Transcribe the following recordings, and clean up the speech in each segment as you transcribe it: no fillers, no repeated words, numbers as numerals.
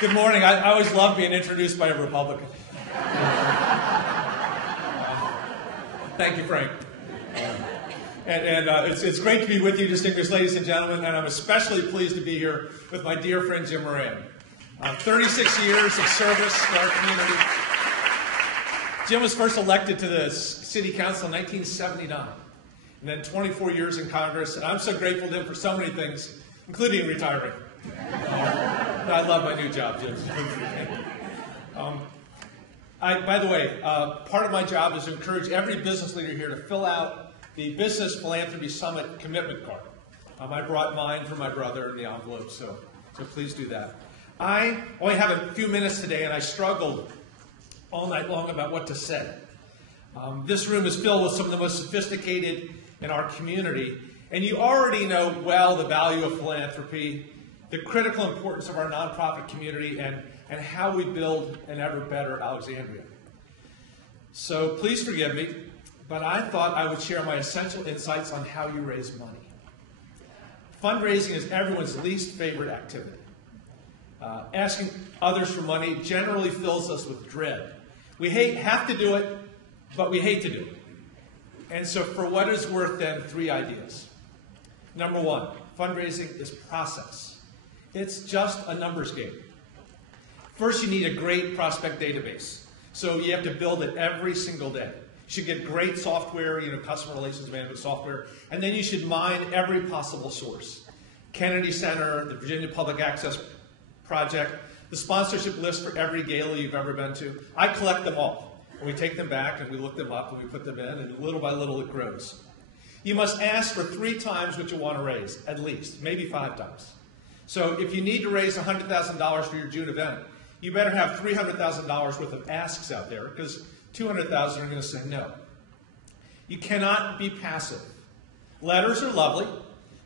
Good morning. I always love being introduced by a Republican. Thank you, Frank. It's great to be with you, distinguished ladies and gentlemen, and I'm especially pleased to be here with my dear friend Jim Moran. 36 years of service to our community. Jim was first elected to the City Council in 1979, and then 24 years in Congress, and I'm so grateful to him for so many things, including retiring. I love my new job, Jim. By the way, part of my job is to encourage every business leader here to fill out the Business Philanthropy Summit commitment card. I brought mine for my brother in the envelope, so please do that. I only have a few minutes today, and I struggled all night long about what to say. This room is filled with some of the most sophisticated in our community, and you already know well the value of philanthropy, the critical importance of our nonprofit community, and how we build an ever better Alexandria. So please forgive me, but I thought I would share my essential insights on how you raise money. Fundraising is everyone's least favorite activity. Asking others for money generally fills us with dread. We have to do it, but we hate to do it. And so for what it's worth then, 3 ideas. Number 1, fundraising is process. It's just a numbers game. First, you need a great prospect database. So you have to build it every single day. You should get great software, customer relations management software, and then you should mine every possible source. Kennedy Center, the Virginia Public Access Project, the sponsorship list for every gala you've ever been to. I collect them all. And we take them back and we look them up and we put them in, and little by little it grows. You must ask for 3 times what you want to raise, at least, maybe 5 times. So if you need to raise $100,000 for your June event, you better have $300,000 worth of asks out there, because 200,000 are going to say no. You cannot be passive. Letters are lovely.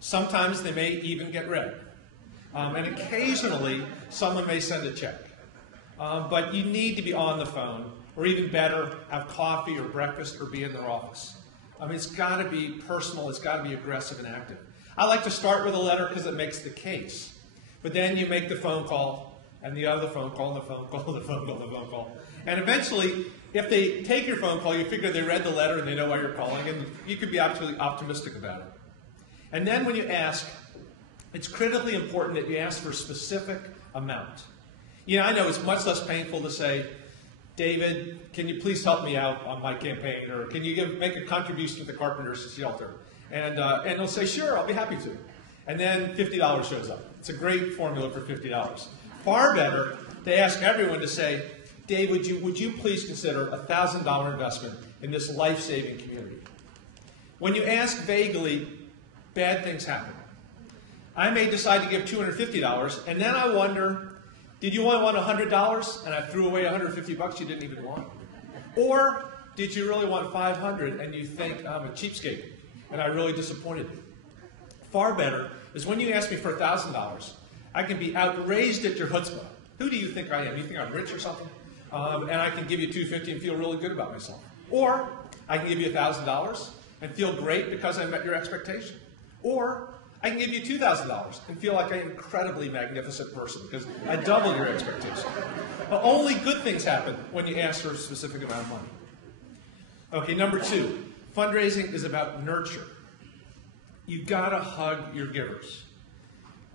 Sometimes they may even get read. And occasionally, someone may send a check. But you need to be on the phone, or even better, have coffee or breakfast or be in their office. It's got to be personal. It's got to be aggressive and active. I like to start with a letter because it makes the case. But then you make the phone call, and the other phone call, and the phone call, and the phone call, and the phone call. And eventually, if they take your phone call, you figure they read the letter and they know why you're calling, and you could be absolutely optimistic about it. And then when you ask, it's critically important that you ask for a specific amount. I know it's much less painful to say, David, can you please help me out on my campaign? Or can you make a contribution to the Carpenters Shelter? And they'll say, sure, I'll be happy to. And then $50 shows up. It's a great formula for $50. Far better, they ask everyone to say, Dave, would you please consider a $1,000 investment in this life-saving community? When you ask vaguely, bad things happen. I may decide to give $250, and then I wonder, did you only want $100 and I threw away $150 you didn't even want? Or did you really want $500 and you think I'm a cheapskate and I really disappointed you? Far better is when you ask me for $1,000, I can be outraged at your chutzpah. Who do you think I am? You think I'm rich or something? And I can give you $250 and feel really good about myself. Or I can give you $1,000 and feel great because I met your expectation. Or I can give you $2,000 and feel like I'm an incredibly magnificent person because I doubled your expectation. But only good things happen when you ask for a specific amount of money. Okay, number 2, fundraising is about nurture. You've got to hug your givers.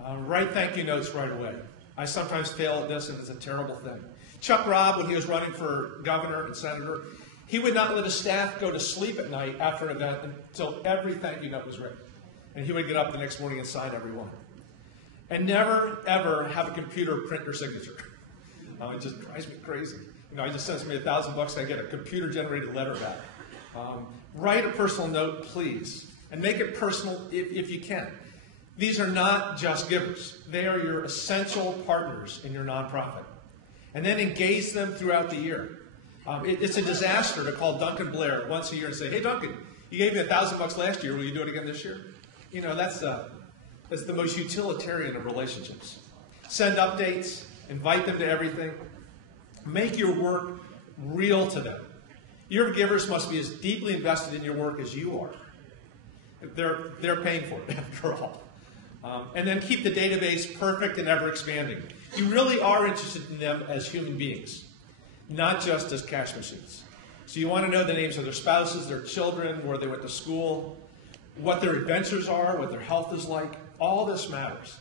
Write thank you notes right away. I sometimes fail at this, and it's a terrible thing. Chuck Robb, when he was running for governor and senator, he would not let his staff go to sleep at night after an event until every thank you note was written. And he would get up the next morning and sign every one. And never, ever have a computer print your signature. It just drives me crazy. I just sends me $1,000, I get a computer-generated letter back. Write a personal note, please. And make it personal if you can. These are not just givers. They are your essential partners in your nonprofit. And then engage them throughout the year. It's a disaster to call Duncan Blair once a year and say, hey, Duncan, you gave me $1,000 last year. Will you do it again this year? That's the most utilitarian of relationships. Send updates. Invite them to everything. Make your work real to them. Your givers must be as deeply invested in your work as you are. They're paying for it, after all. And then keep the database perfect and ever expanding. You really are interested in them as human beings, not just as cash machines. So you want to know the names of their spouses, their children, where they went to school, what their adventures are, what their health is like. All this matters.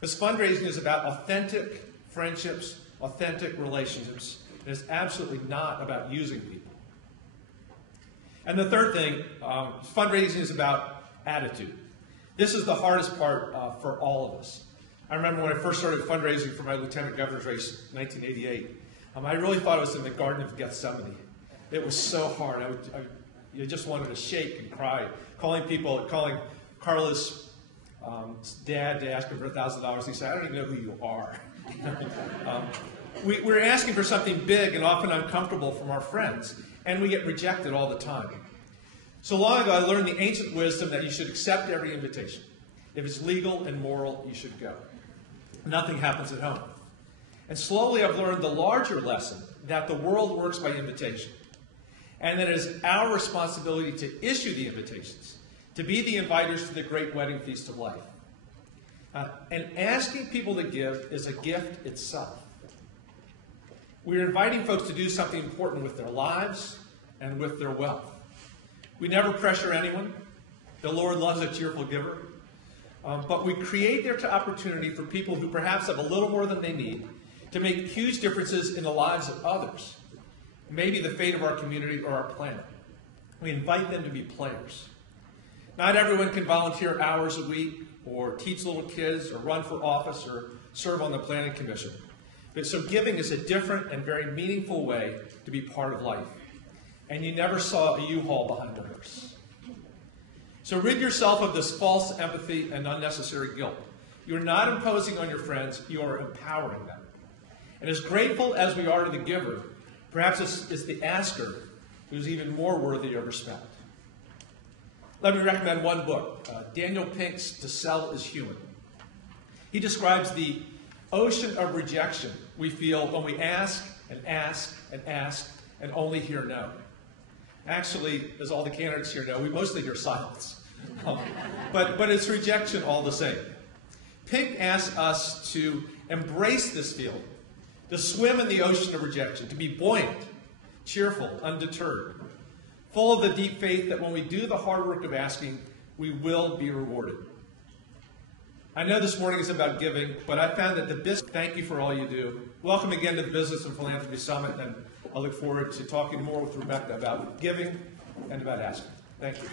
Because fundraising is about authentic friendships, authentic relationships. It is absolutely not about using people. And the third thing, fundraising is about attitude. This is the hardest part for all of us. I remember when I first started fundraising for my lieutenant governor's race in 1988, I really thought it was in the Garden of Gethsemane. It was so hard. I just wanted to shake and cry. Calling Carla's dad to ask him for $1,000. He said, I don't even know who you are. We're asking for something big and often uncomfortable from our friends, and we get rejected all the time. So long ago, I learned the ancient wisdom that you should accept every invitation. If it's legal and moral, you should go. Nothing happens at home. And slowly I've learned the larger lesson that the world works by invitation, and that it is our responsibility to issue the invitations, to be the inviters to the great wedding feast of life. And asking people to give is a gift itself. We're inviting folks to do something important with their lives and with their wealth. We never pressure anyone. The Lord loves a cheerful giver. But we create their opportunity for people who perhaps have a little more than they need to make huge differences in the lives of others, maybe the fate of our community or our planet. We invite them to be players. Not everyone can volunteer hours a week or teach little kids or run for office or serve on the planning commission. But so giving is a different and very meaningful way to be part of life. And you never saw a U-Haul behind a hearse. So rid yourself of this false empathy and unnecessary guilt. You're not imposing on your friends, you are empowering them. And as grateful as we are to the giver, perhaps it's the asker who's even more worthy of respect. Let me recommend one book, Daniel Pink's To Sell is Human. He describes the ocean of rejection we feel when we ask and ask and ask and only hear no. Actually, as all the candidates here know, we mostly hear silence. But it's rejection all the same. Pink asks us to embrace this feeling, to swim in the ocean of rejection, to be buoyant, cheerful, undeterred, full of the deep faith that when we do the hard work of asking, we will be rewarded. I know this morning is about giving, but I found that the business, thank you for all you do. Welcome again to the Business and Philanthropy Summit, and I look forward to talking more with Rebecca about giving and about asking. Thank you.